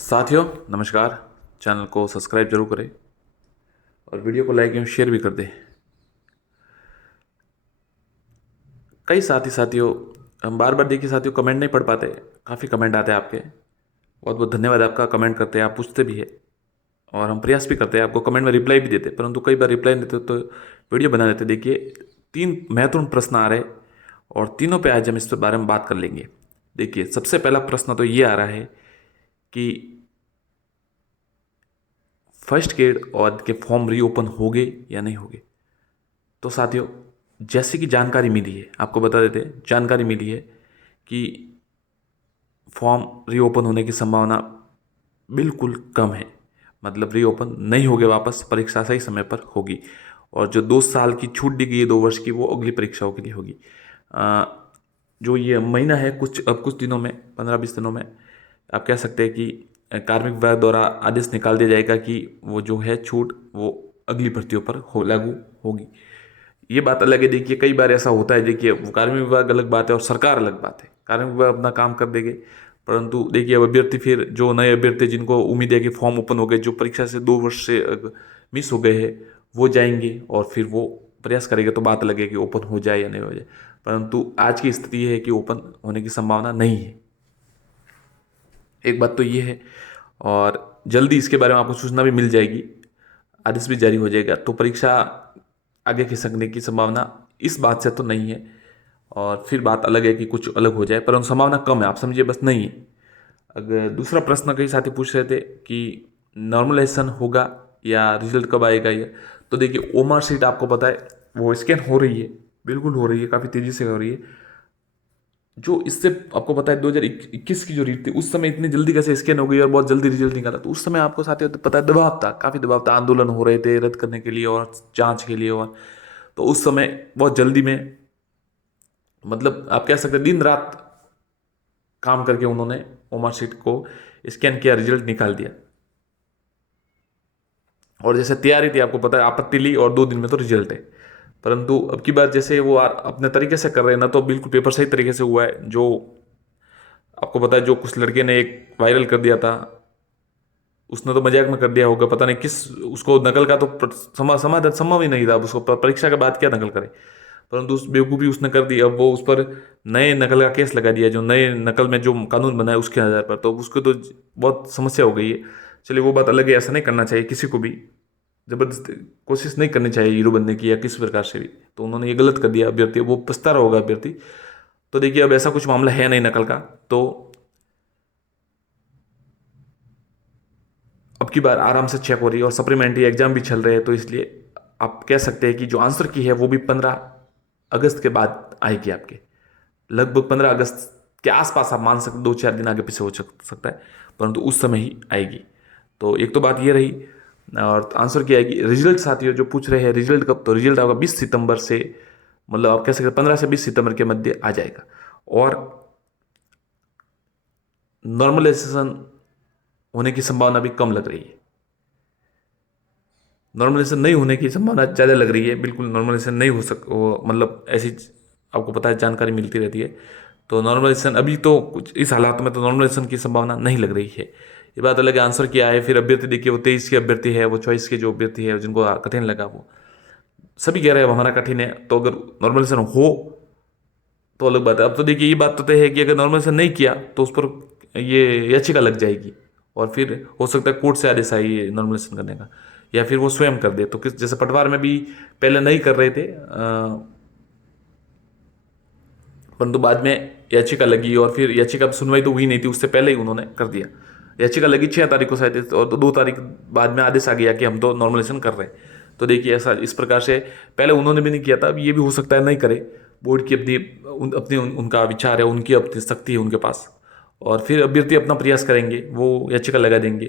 साथियों नमस्कार। चैनल को सब्सक्राइब जरूर करें और वीडियो को लाइक एवं शेयर भी कर दें। कई साथियों हम बार बार देखिए साथियों कमेंट नहीं पढ़ पाते, काफ़ी कमेंट आते हैं आपके। बहुत बहुत धन्यवाद आपका, कमेंट करते हैं, आप पूछते भी है और हम प्रयास भी करते हैं आपको कमेंट में रिप्लाई भी देते, परंतु कई बार रिप्लाई नहीं देते तो वीडियो बना देते। देखिए 3 महत्वपूर्ण प्रश्न आ रहे और तीनों पे आज हम इस बारे में बात कर लेंगे। देखिए सबसे पहला प्रश्न तो ये आ रहा है कि फर्स्ट ग्रेड और के फॉर्म रीओपन होंगे या नहीं होंगे। तो साथियों जैसे कि जानकारी मिली है, आपको बता देते हैं, जानकारी मिली है कि फॉर्म रीओपन होने की संभावना बिल्कुल कम है। मतलब रीओपन नहीं होगे, वापस परीक्षा सही समय पर होगी और जो 2 साल की छूट दी गई है 2 वर्ष की, वो अगली परीक्षाओं के लिए होगी। जो ये महीना है कुछ दिनों में, 15-20 दिनों में आप कह सकते हैं कि कार्मिक विभाग द्वारा आदेश निकाल दिया जाएगा कि वो जो है छूट वो अगली भर्तियों पर लागू होगी। ये बात अलग है। देखिए कई बार ऐसा होता है, देखिए वो कार्मिक विभाग अलग बात है और सरकार अलग बात है। कार्मिक विभाग अपना काम कर देंगे, परंतु देखिए अब अभ्यर्थी, फिर जो नए अभ्यर्थी जिनको उम्मीद है कि फॉर्म ओपन हो गए, जो परीक्षा से 2 वर्ष से मिस हो गए हैं, वो जाएंगे और फिर वो प्रयास करेंगे, तो बात अलग है कि ओपन हो जाए या नहीं हो जाए। परंतु आज की स्थिति है कि ओपन होने की संभावना नहीं है। एक बात तो ये है और जल्दी इसके बारे में आपको सूचना भी मिल जाएगी, आदेश भी जारी हो जाएगा, तो परीक्षा आगे खिसकने की संभावना इस बात से तो नहीं है। और फिर बात अलग है कि कुछ अलग हो जाए, परंतु संभावना कम है, आप समझिए, बस नहीं है। अगर दूसरा प्रश्न कई साथी पूछ रहे थे कि नॉर्मलाइजेशन होगा या रिजल्ट कब आएगा ये, तो देखिए ओमार शीट आपको पता है वो स्कैन हो रही है, बिल्कुल हो रही है, काफ़ी तेज़ी से हो रही है। जो इससे आपको पता है 2021 की जो रीट थी, उस समय इतनी जल्दी कैसे स्कैन हो गई और बहुत जल्दी रिजल्ट निकाला, तो उस समय आपको साथियों पता है दबाव था, काफ़ी दबाव था, आंदोलन हो रहे थे रद्द करने के लिए और जांच के लिए। और तो उस समय बहुत जल्दी में, मतलब आप कह सकते हैं दिन रात काम करके उन्होंने ओमार शीट को स्कैन किया, रिजल्ट निकाल दिया। और जैसे तैयारी थी, आपको पता है, आपत्ति ली और 2 दिन में तो रिजल्ट है। परंतु अब की बार जैसे वो अपने तरीके से कर रहे हैं ना, तो बिल्कुल पेपर सही तरीके से हुआ है। जो आपको पता है, जो कुछ लड़के ने एक वायरल कर दिया था, उसने तो मजाक में कर दिया होगा, पता नहीं किस, उसको नकल का तो समाधान संभव ही नहीं था। अब उसको परीक्षा के बाद क्या नकल करे, परंतु उस बेवकूफ़ी उसने कर दी। अब वो उस पर नए नकल का केस लगा दिया, जो नए नकल में जो कानून बना है उसके आधार पर, तो उसको तो बहुत समस्या हो गई है। चलिए वो बात अलग है, ऐसा नहीं करना चाहिए किसी को भी, जबरदस्त कोशिश नहीं करनी चाहिए हीरो बनने की या किसी प्रकार से भी। तो उन्होंने ये गलत कर दिया अभ्यर्थी, वो पछता रहा होगा अभ्यर्थी। तो देखिए अब ऐसा कुछ मामला है नहीं नकल का, तो अब की बार आराम से चेक हो रही है और सप्लीमेंट्री एग्जाम भी चल रहे हैं, तो इसलिए आप कह सकते हैं कि जो आंसर की है वो भी 15 अगस्त के बाद आएगी आपके, लगभग 15 अगस्त के आसपास आप मान सकते, 2-4 दिन आगे पीछे हो सकता है, परंतु उस समय ही आएगी। तो एक तो बात ये रही और आंसर की आएगी। रिजल्ट साथियों जो पूछ रहे हैं रिजल्ट कब, तो रिजल्ट आपका 20 सितंबर से, मतलब आप कह सकते हैं 15 से 20 सितंबर के मध्य आ जाएगा। और नॉर्मलाइजेशन होने की संभावना भी कम लग रही है, नॉर्मलाइजेशन नहीं होने की संभावना ज़्यादा लग रही है। बिल्कुल नॉर्मलाइजेशन नहीं मतलब ऐसी आपको पता है जानकारी मिलती रहती है। तो नॉर्मलाइजेशन अभी तो कुछ इस हालात में तो नॉर्मलाइजेशन की संभावना नहीं लग रही है। ये बात अलग है, आंसर क्या है। फिर अभ्यर्थी देखिए, वो 23 के अभ्यर्थी है, वो 24 के जो अभ्यर्थी है जिनको कठिन लगा, वो सभी कह रहे हैं अब हमारा कठिन है। तो अगर नॉर्मलाइजेशन हो तो अलग बात है। अब तो देखिए ये बात तो तय है कि अगर नॉर्मलाइजेशन नहीं किया तो उस पर ये याचिका लग जाएगी और फिर हो सकता है कोर्ट से आदेश आए नॉर्मलाइजेशन करने का, या फिर वो स्वयं कर दे। तो किस, जैसे पटवार में भी पहले नहीं कर रहे थे, परंतु बाद में याचिका लगी और फिर याचिका पर सुनवाई तो हुई नहीं थी, उससे पहले ही उन्होंने कर दिया। याचिका लगी 6 तारीख को शायद, और 2 तारीख बाद में आदेश आ गया कि हम तो नॉर्मलाइजेशन कर रहे हैं। तो देखिए ऐसा इस प्रकार से पहले उन्होंने भी नहीं किया था, अब ये भी हो सकता है नहीं करे। बोर्ड की उनका विचार है, उनकी अपनी शक्ति है उनके पास, और फिर अभ्यर्थी अपना प्रयास करेंगे, वो याचिका लगा देंगे,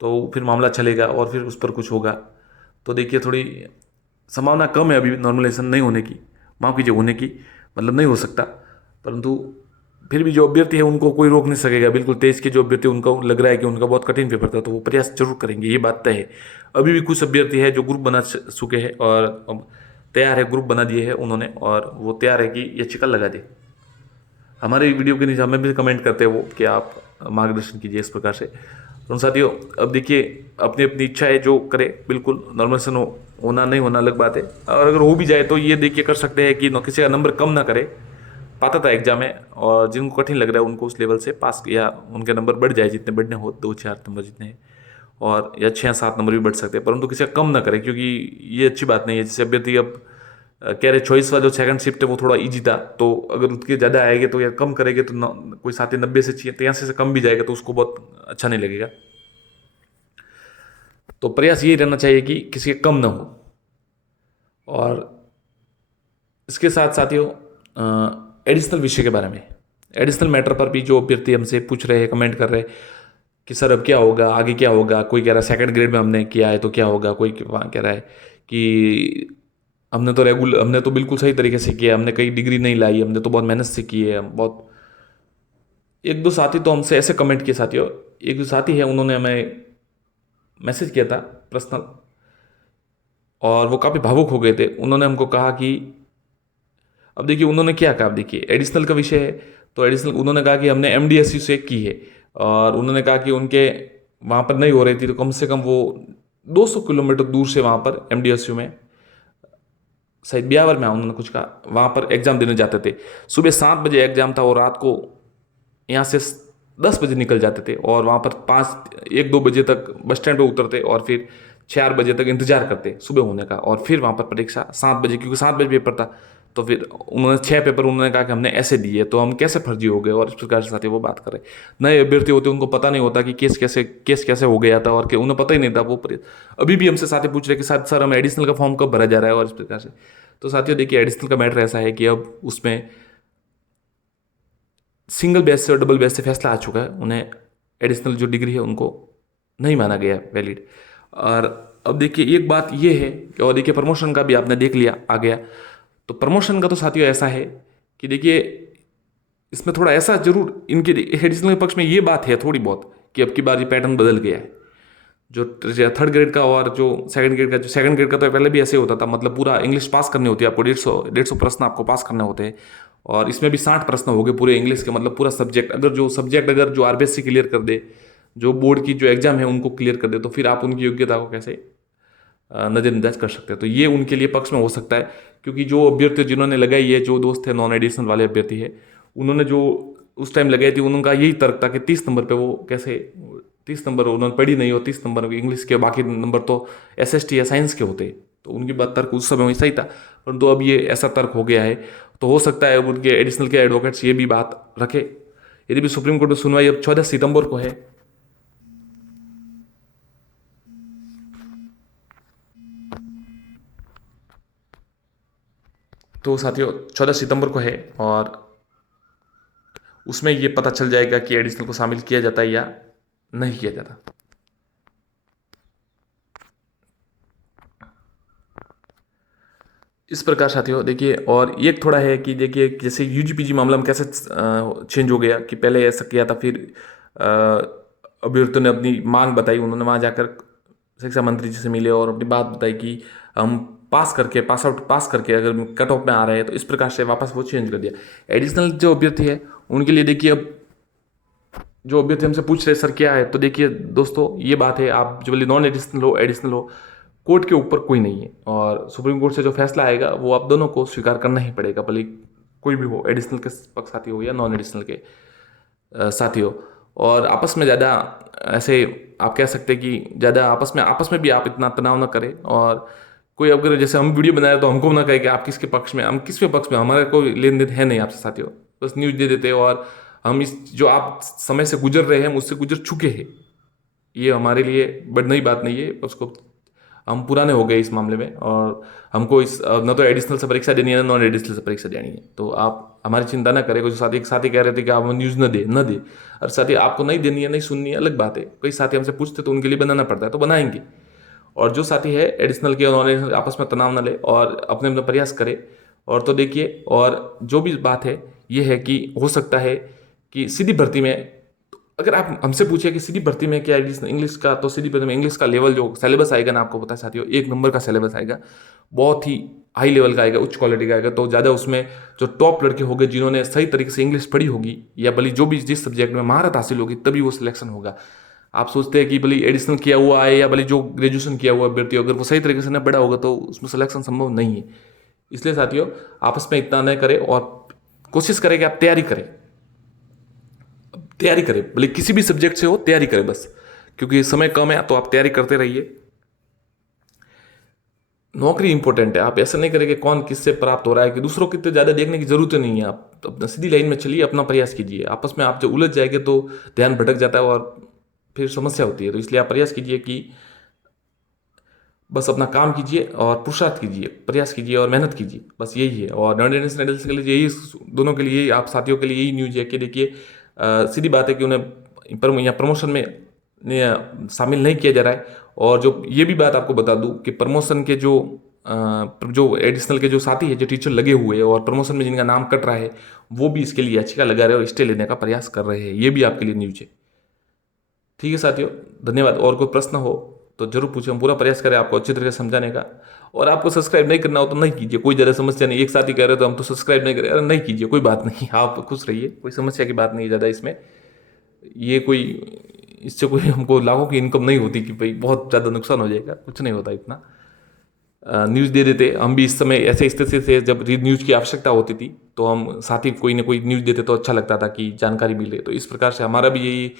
तो फिर मामला चलेगा और फिर उस पर कुछ होगा। तो देखिए थोड़ी संभावना कम है अभी नॉर्मलाइजेशन नहीं होने की, माफ़ कीजिए होने की, मतलब नहीं हो सकता। परंतु फिर भी जो अभ्यर्थी है उनको कोई रोक नहीं सकेगा। बिल्कुल 23 के जो अभ्यर्थी, उनको लग रहा है कि उनका बहुत कठिन पेपर था, तो वो प्रयास जरूर करेंगे, ये बात तय है। अभी भी कुछ अभ्यर्थी है जो ग्रुप बना चुके हैं और अब तैयार है, ग्रुप बना दिए हैं उन्होंने, और वो तैयार है कि याचिका लगा दे। हमारे वीडियो के नीचे हमें भी कमेंट करते हैं वो कि आप मार्गदर्शन कीजिए इस प्रकार से। तो साथियों अब देखिए, अपनी अपनी इच्छा है, जो करे बिल्कुल। नॉर्मल होना नहीं होना अलग बात है, और अगर हो भी जाए तो ये देखिए कर सकते हैं कि किसी का नंबर कम ना करे। पाता था एग्जाम में, और जिनको कठिन लग रहा है उनको उस लेवल से पास, या उनके नंबर बढ़ जाए जितने बढ़ने हो, 2-4 नंबर जितने हैं, और या 6-7 नंबर भी बढ़ सकते हैं, परंतु किसी का कम ना करे, क्योंकि ये अच्छी बात नहीं है। जैसे अभ्यर्थी अब कह रहे चॉइस वाला जो सेकंड शिफ्ट है वो थोड़ा इजी था, तो अगर उसके ज़्यादा आएंगे तो या कम करेंगे तो कोई साथी 90 से 83 से कम भी जाएगा तो उसको बहुत अच्छा नहीं लगेगा। तो प्रयास यही रहना चाहिए कि किसी का कम ना हो। और इसके साथ साथियों एडिशनल विषय के बारे में, एडिशनल मैटर पर भी जो अभ्यर्थी हमसे पूछ रहे हैं, कमेंट कर रहे हैं कि सर अब क्या होगा, आगे क्या होगा। कोई कह रहा है सेकंड ग्रेड में हमने किया है तो क्या होगा, कोई कह रहा है कि हमने तो बिल्कुल सही तरीके से किया, हमने कहीं डिग्री नहीं लाई, हमने तो बहुत मेहनत से की है, हम बहुत। एक दो साथी तो हमसे ऐसे कमेंट किए साथियों, एक दो साथी है उन्होंने हमें मैसेज किया था पर्सनल, और वो काफ़ी भावुक हो गए थे। उन्होंने हमको कहा कि अब देखिए उन्होंने क्या कहा, अब देखिए एडिशनल का विषय है, तो एडिशनल उन्होंने कहा कि हमने एमडीएसयू से की है, और उन्होंने कहा कि उनके वहाँ पर नहीं हो रही थी, तो कम से कम वो 200 किलोमीटर दूर से वहाँ पर एमडीएसयू में, शायद ब्यावर में उन्होंने कुछ कहा, वहाँ पर एग्ज़ाम देने जाते थे। सुबह 7 बजे एग्ज़ाम था, और रात को यहाँ से 10 बजे निकल जाते थे, और वहाँ पर 1-2 बजे तक बस स्टैंड पर उतरते, और फिर 4 बजे तक इंतजार करते सुबह होने का, और फिर वहाँ पर परीक्षा 7 बजे, क्योंकि 7 बजे पेपर था। तो फिर उन्होंने 6 पेपर उन्होंने कहा कि हमने ऐसे दिए, तो हम कैसे फर्जी हो गए, और इस प्रकार से साथी वो बात कर रहे। नए अभ्यर्थी होते उनको पता नहीं होता कि केस कैसे हो गया था, और कि उन्हें पता ही नहीं था वो अभी भी हमसे साथी पूछ रहे कि सर हम एडिशनल का फॉर्म कब भरा जा रहा है, और इस प्रकार से। तो साथियों देखिए, एडिशनल का मैटर ऐसा है कि अब उसमें सिंगल बेस से और डबल बेस से फैसला आ चुका है, उन्हें एडिशनल जो डिग्री है उनको नहीं माना गया वैलिड। और अब देखिए एक बात ये है कि, और देखिए प्रमोशन का भी आपने देख लिया आ गया, तो प्रमोशन का तो साथियों ऐसा है कि देखिए इसमें थोड़ा ऐसा जरूर इनके एडिशनल के पक्ष में ये बात है थोड़ी बहुत, कि अब की बार ये पैटर्न बदल गया है। जो थर्ड ग्रेड का और जो सेकंड ग्रेड का तो पहले भी ऐसे होता था, मतलब पूरा इंग्लिश पास करनी होती है आपको, 150 प्रश्न आपको पास करने होते हैं, और इसमें भी 60 प्रश्न हो गए पूरे इंग्लिश के, मतलब पूरा सब्जेक्ट। अगर जो आरबीएससी क्लियर कर दे, जो बोर्ड की जो एग्जाम है उनको क्लियर कर दे, तो फिर आप उनकी योग्यता को कैसे नज़रअंदाज कर सकते हैं। तो ये उनके लिए पक्ष में हो सकता है, क्योंकि जो अभ्यर्थी जिन्होंने लगाई है, जो दोस्त थे नॉन एडिशनल वाले अभ्यर्थी है, उन्होंने जो उस टाइम लगाई थी, उनका यही तर्क था कि 30 नंबर पे वो कैसे, 30 नंबर उन्होंने पढ़ी नहीं, और 30 नंबर इंग्लिश के, बाकी नंबर तो एसएसटी या साइंस के होते। तो उनकी बात तर्क उस समय सही था, परंतु अब ये ऐसा तर्क हो गया है। तो हो सकता है अब उनके एडिशनल के एडवोकेट्स ये भी बात रखे। यदि भी सुप्रीम कोर्ट में सुनवाई अब 14 सितंबर को है, तो साथियों 14 सितंबर को है, और उसमें ये पता चल जाएगा कि एडिशनल को शामिल किया जाता है या नहीं किया जाता। इस प्रकार साथियों देखिए, और ये थोड़ा है कि देखिए जैसे यूजीपीजी मामला में कैसे चेंज हो गया, कि पहले ऐसा किया था, फिर अभ्यर्थियों ने अपनी मांग बताई, उन्होंने वहाँ जाकर शिक्षा मंत्री जी से मिले और अपनी बात बताई कि हम पास करके अगर कट ऑफ में आ रहे हैं, तो इस प्रकार से वापस वो चेंज कर दिया। एडिशनल जो अभ्यर्थी है उनके लिए देखिए, अब जो अभ्यर्थी हमसे पूछ रहे सर क्या है, तो देखिए दोस्तों ये बात है, आप जो बोले नॉन एडिशनल हो एडिशनल हो, कोर्ट के ऊपर कोई नहीं है, और सुप्रीम कोर्ट से जो फैसला आएगा वो आप दोनों को स्वीकार करना ही पड़ेगा, भले कोई भी हो, एडिशनल के पक्ष साथी हो या नॉन एडिशनल के साथी हो। और आपस में ज़्यादा ऐसे आप कह सकते हैं कि ज़्यादा आपस में भी आप इतना तनाव ना करें, और कोई अगर जैसे हम वीडियो बना रहे तो हमको ना कहे कि आप किसके पक्ष में, हम किसके पक्ष में, हमारा कोई लेन देन है नहीं आपसे साथियों, बस न्यूज़ दे देते हैं। और हम इस जो आप समय से गुजर रहे हैं हम उससे गुजर चुके हैं, ये हमारे लिए बड़ी नई बात नहीं है, उसको हम पुराने हो गए इस मामले में, और हमको इस न तो एडिशनल से परीक्षा देनी है ना नॉन एडिशनल से परीक्षा देनी है। तो आप हमारी चिंता ना करें। जो साथी कह रहे थे कि आप न्यूज़ न दे, और साथी आपको नहीं देनी है, नहीं सुननी है, अलग बात है। कई साथी हमसे पूछते तो उनके लिए बनाना पड़ता है, तो बनाएंगे। और जो साथी है एडिशनल के और नॉन एडिशनल आपस में तनाव न ले और अपने अपना प्रयास करे। और तो देखिए, और जो भी बात है ये है कि हो सकता है कि सीधी भर्ती में, अगर आप हमसे पूछिए कि सीधी भर्ती में क्या इंग्लिश का, तो सीधी भर्ती में इंग्लिश का लेवल जो सिलेबस आएगा ना, आपको पता है साथियों, 1 नंबर का सिलेबस आएगा, बहुत ही हाई लेवल का आएगा, उच्च क्वालिटी का आएगा। तो ज़्यादा उसमें जो टॉप लड़के होंगे जिन्होंने सही तरीके से इंग्लिश पढ़ी होगी, या भले जो भी जिस सब्जेक्ट में महारत हासिल होगी, तभी वो सिलेक्शन होगा। आप सोचते हैं कि भले एडिशनल किया हुआ है या भले जो ग्रेजुएशन किया हुआ अभ्यर्थी अगर वो सही तरीके से न पढ़ा होगा तो उसमें सिलेक्शन संभव नहीं है। इसलिए साथियों आपस में इतना न करें और कोशिश करें कि आप तैयारी करें, तैयारी करें भले किसी भी सब्जेक्ट से हो, तैयारी करें बस, क्योंकि समय कम है तो आप तैयारी करते रहिए। नौकरी इंपॉर्टेंट है, आप ऐसा नहीं करें कि कौन किससे प्राप्त हो रहा है, कि दूसरों की तो ज़्यादा देखने की जरूरत नहीं है। आप अपना सीधी लाइन में चलिए, अपना प्रयास कीजिए। आपस में आप जब उलझ जाएंगे तो ध्यान भटक जाता है और फिर समस्या होती है। तो इसलिए आप प्रयास कीजिए कि बस अपना काम कीजिए और पुरुषार्थ कीजिए, प्रयास कीजिए और मेहनत कीजिए, बस यही है। और नॉन एडिशनल एडल्ट के लिए यही, दोनों के लिए, आप साथियों के लिए यही न्यूज है कि देखिए सीधी बात है कि उन्हें यहाँ प्रमोशन में शामिल नहीं किया जा रहा है। और जो ये भी बात आपको बता दूं कि प्रमोशन के जो एडिशनल के जो साथी है, जो टीचर लगे हुए हैं और प्रमोशन में जिनका नाम कट रहा है, वो भी इसके लिए याचिका लगा रहे हैं और स्टे लेने का प्रयास कर रहे हैं। ये भी आपके लिए न्यूज है। ठीक है साथियों, धन्यवाद। और कोई प्रश्न हो तो जरूर पूछें, हम पूरा प्रयास करें आपको अच्छी तरह से समझाने का। और आपको सब्सक्राइब नहीं करना हो तो नहीं कीजिए, कोई ज़्यादा समस्या नहीं। एक साथी कह रहे हो तो हम तो सब्सक्राइब नहीं करें, अरे नहीं कीजिए, कोई बात नहीं, आप खुश रहिए, कोई समस्या की बात नहीं है ज़्यादा इसमें। ये कोई, इससे कोई हमको लाखों की इनकम नहीं होती कि भाई बहुत ज़्यादा नुकसान हो जाएगा, कुछ नहीं होता इतना। न्यूज़ दे देते हम भी इस समय ऐसे स्थिति से, जब न्यूज़ की आवश्यकता होती थी तो हम साथ ही कोई ना कोई न्यूज़ देते तो अच्छा लगता था कि जानकारी मिले। तो इस प्रकार से हमारा भी यही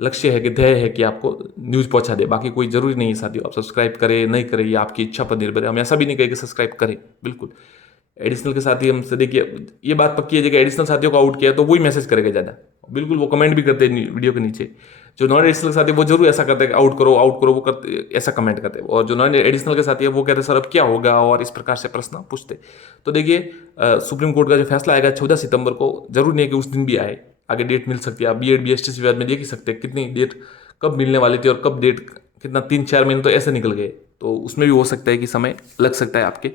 लक्ष्य है कि ध्येय है कि आपको न्यूज़ पहुंचा दे। बाकी कोई ज़रूरी नहीं है साथियों, आप सब्सक्राइब करें नहीं करें ये आपकी इच्छा पर निर्भर है। हम ऐसा भी नहीं कहें कि सब्सक्राइब करें, बिल्कुल। एडिशनल के साथी हमसे, देखिए ये बात पक्की है कि एडिशनल साथियों को आउट किया तो वही मैसेज करेगा ज़्यादा, बिल्कुल। वो कमेंट भी करते हैं वीडियो के नीचे। जो नॉन एडिशनल के साथी वो जरूर ऐसा करते हैं, आउट करो आउट करो, वो करते ऐसा कमेंट करते हैं। और जो नॉन एडिशनल के साथी है वो कहते हैं सर अब क्या होगा, और इस प्रकार से प्रश्न पूछते। तो देखिए सुप्रीम कोर्ट का जो फैसला आएगा 14 सितंबर को, जरूर नहीं है कि उस दिन भी आए, आगे डेट मिल सकती है। आप BEd BST विवाद में देख ही सकते हैं कितनी डेट कब मिलने वाली थी और कब डेट, कितना 3-4 महीने तो ऐसे निकल गए। तो उसमें भी हो सकता है कि समय लग सकता है आपके।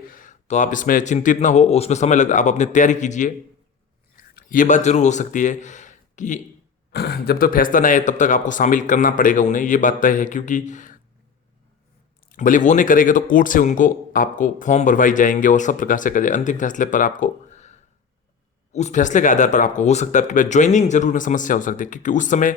तो आप इसमें चिंतित ना हो, उसमें समय लग, आप अपनी तैयारी कीजिए। ये बात जरूर हो सकती है कि जब तक फैसला ना आए तब तक आपको शामिल करना पड़ेगा उन्हें, ये बात तय है। क्योंकि भले वो नहीं करेगा तो कोर्ट से उनको आपको फॉर्म भरवाई जाएंगे और सब प्रकार से करें। अंतिम फैसले पर आपको, उस फैसले के आधार पर आपको हो सकता है आपके पास ज्वाइनिंग जरूर में समस्या हो सकती है, क्योंकि उस समय,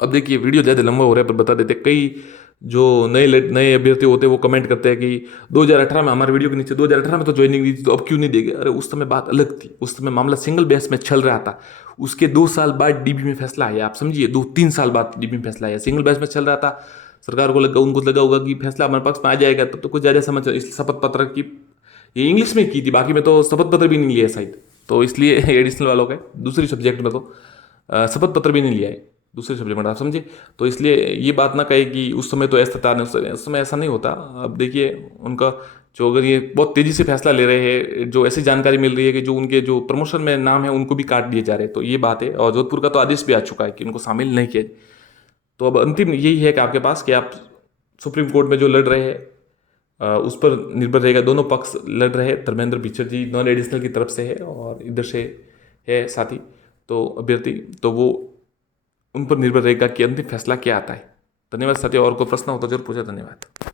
अब देखिए वीडियो ज़्यादा लंबा हो रहा है पर बता देते, कई जो नए अभ्यर्थी होते हैं वो कमेंट करते हैं कि 2018 में, हमारे वीडियो के नीचे, 2018 में तो ज्वाइनिंग दी थी तो अब क्यों नहीं देंगे। अरे उस समय बात अलग थी, उस समय मामला सिंगल बेस में चल रहा था। उसके 2 साल बाद DB में फैसला आया, आप समझिए 2-3 साल बाद DB में फैसला आया। सिंगल बेस में चल रहा था, सरकार को लगा, उनको लगा होगा कि फैसला हमारे पक्ष में आ जाएगा, तब तो कुछ ज़्यादा समझ, इस शपथ पत्र की ये इंग्लिश में की थी, बाकी में तो शपथ पत्र भी नहीं लिया शायद, तो इसलिए एडिशनल वालों का दूसरी सब्जेक्ट में तो शपथ पत्र भी नहीं लिया है, दूसरे सब्जेक्ट में, आप समझे। तो इसलिए ये बात ना कहे कि उस समय तो ऐसा था, उस समय ऐसा नहीं होता। अब देखिए उनका जो, अगर ये बहुत तेज़ी से फैसला ले रहे हैं, जो ऐसी जानकारी मिल रही है कि जो उनके जो प्रमोशन में नाम है उनको भी काट दिए जा रहे हैं, तो ये बात है। और जोधपुर का तो आदेश भी आ चुका है कि उनको शामिल नहीं किया। तो अब अंतिम यही है कि आपके पास, कि आप सुप्रीम कोर्ट में जो लड़ रहे हैं उस पर निर्भर रहेगा। दोनों पक्ष लड़ रहे हैं, धर्मेंद्र बिचर जी नॉन एडिशनल की तरफ से है और इधर से है साथी, तो अभ्यर्थी, तो वो उन पर निर्भर रहेगा कि अंतिम फैसला क्या आता है। धन्यवाद साथियों, और कोई प्रश्न हो तो जरूर पूछे। धन्यवाद।